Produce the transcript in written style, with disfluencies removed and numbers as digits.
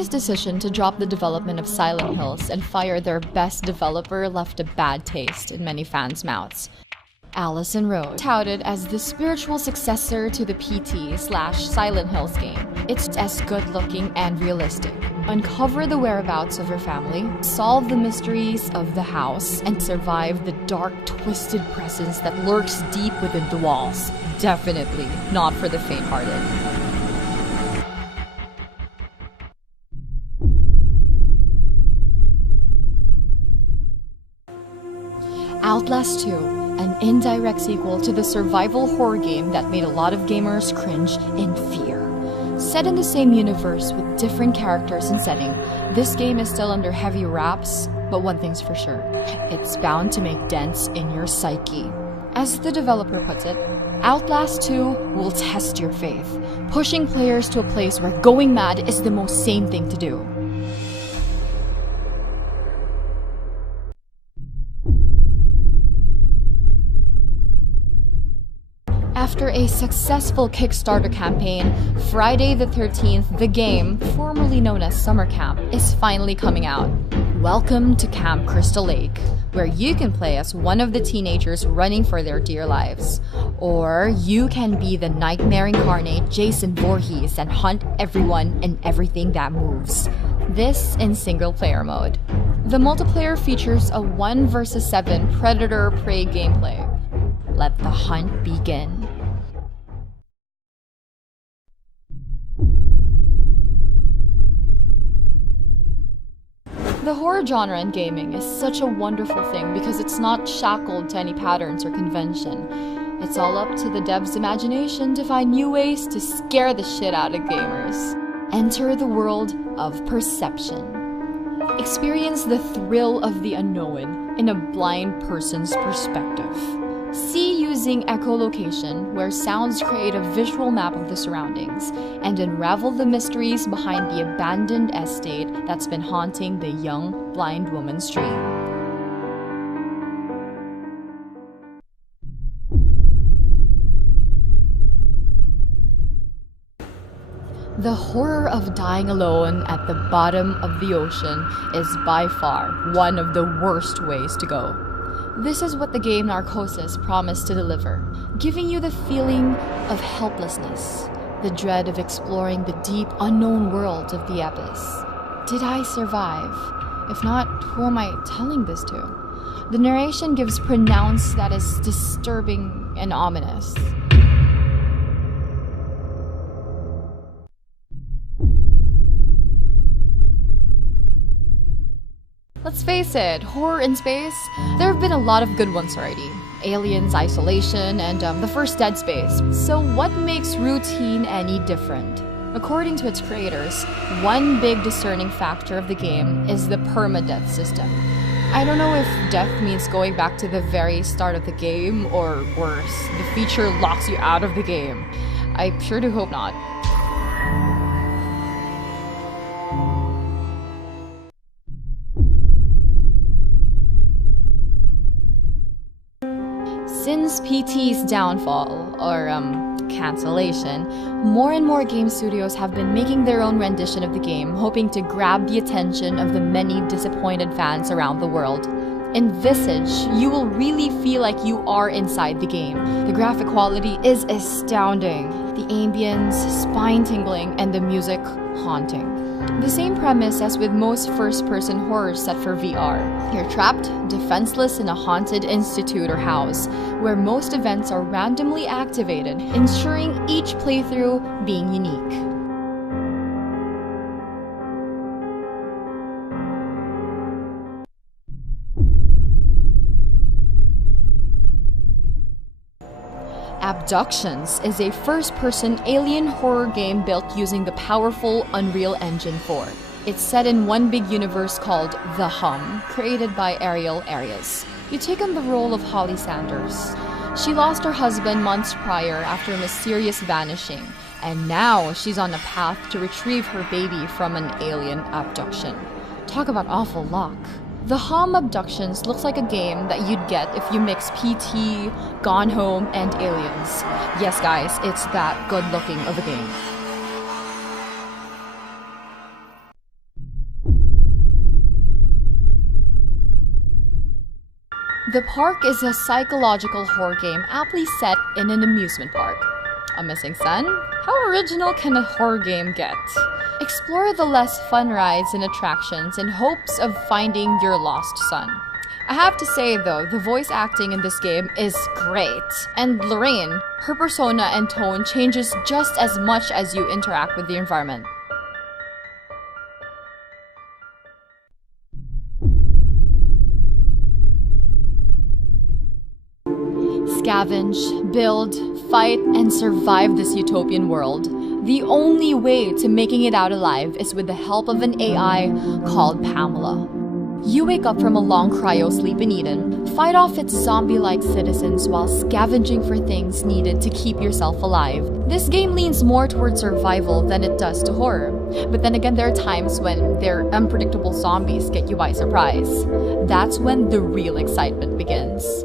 Sony's decision to drop the development of Silent Hills and fire their best developer left a bad taste in many fans' mouths. Allison Road, touted as the spiritual successor to the PT/Silent Hills game. It's as good-looking and realistic. Uncover the whereabouts of your family, solve the mysteries of the house, and survive the dark, twisted presence that lurks deep within the walls. Definitely not for the faint-hearted. Outlast 2, an indirect sequel to the survival horror game that made a lot of gamers cringe in fear. Set in the same universe with different characters and setting, this game is still under heavy wraps, but one thing's for sure, it's bound to make dents in your psyche. As the developer puts it, Outlast 2 will test your faith, pushing players to a place where going mad is the most sane thing to do. After a successful Kickstarter campaign, Friday the 13th, the game, formerly known as Summer Camp, is finally coming out. Welcome to Camp Crystal Lake, where you can play as one of the teenagers running for their dear lives. Or you can be the nightmare incarnate Jason Voorhees and hunt everyone and everything that moves. This in single-player mode. The multiplayer features a 1 vs 7 predator-prey gameplay. Let the hunt begin. The horror genre in gaming is such a wonderful thing because it's not shackled to any patterns or convention. It's all up to the devs' imagination to find new ways to scare the shit out of gamers. Enter the world of perception. Experience the thrill of the unknown in a blind person's perspective. See using echolocation, where sounds create a visual map of the surroundings, and unravel the mysteries behind the abandoned estate that's been haunting the young, blind woman's dream. The horror of dying alone at the bottom of the ocean is by far one of the worst ways to go. This is what the game Narcosis promised to deliver, giving you the feeling of helplessness, the dread of exploring the deep, unknown world of the abyss. Did I survive? If not, who am I telling this to? The narration gives pronouns that is disturbing and ominous. Let's face it, horror in space, there have been a lot of good ones already. Aliens, Isolation, and the first Dead Space. So what makes routine any different? According to its creators, one big discerning factor of the game is the permadeath system. I don't know if death means going back to the very start of the game, or worse, the feature locks you out of the game. I sure do hope not. Since PT's downfall, or cancellation, more and more game studios have been making their own rendition of the game, hoping to grab the attention of the many disappointed fans around the world. In Visage, you will really feel like you are inside the game. The graphic quality is astounding, the ambience spine-tingling, and the music haunting. The same premise as with most first-person horrors set for VR. You're trapped, defenseless in a haunted institute or house, where most events are randomly activated, ensuring each playthrough being unique. Abductions is a first-person alien horror game built using the powerful Unreal Engine 4. It's set in one big universe called The Hum, created by Ariel Arias. You take on the role of Holly Sanders. She lost her husband months prior after a mysterious vanishing, and now she's on a path to retrieve her baby from an alien abduction. Talk about awful luck. The Hum Abductions looks like a game that you'd get if you mix PT, Gone Home, and Aliens. Yes guys, it's that good looking of a game. The Park is a psychological horror game aptly set in an amusement park. A missing son? How original can a horror game get? Explore the less fun rides and attractions in hopes of finding your lost son. I have to say though, the voice acting in this game is great. And Lorraine, her persona and tone changes just as much as you interact with the environment. Scavenge, build, fight, and survive this utopian world. The only way to making it out alive is with the help of an AI called Pamela. You wake up from a long cryo sleep in Eden, fight off its zombie-like citizens while scavenging for things needed to keep yourself alive. This game leans more towards survival than it does to horror. But then again, there are times when their unpredictable zombies get you by surprise. That's when the real excitement begins.